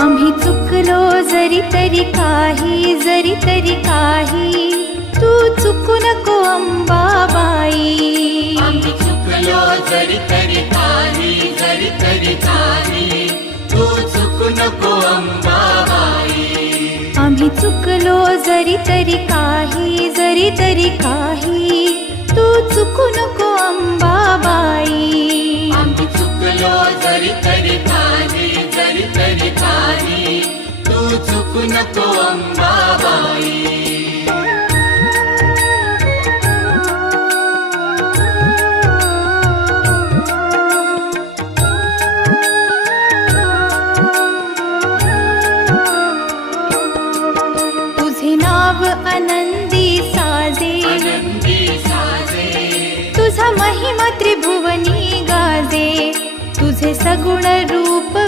आम्ही चुकलो जरी तरी काही तू चुकू नको अंबाबाई. आम्ही चुकलो जरी तरी काही तू चुकू नको अंबाबाई. आम्ही चुकलो जरी तरी काही तू चुकू नको अंबाबाई. आम्ही चुकलो जरी तरी काही तू चुकू नको अंबाबाई. तुझे नाव आनंदी साजे, तुझा महिमा त्रिभुवनी गाजे. तुझे सगुण रूप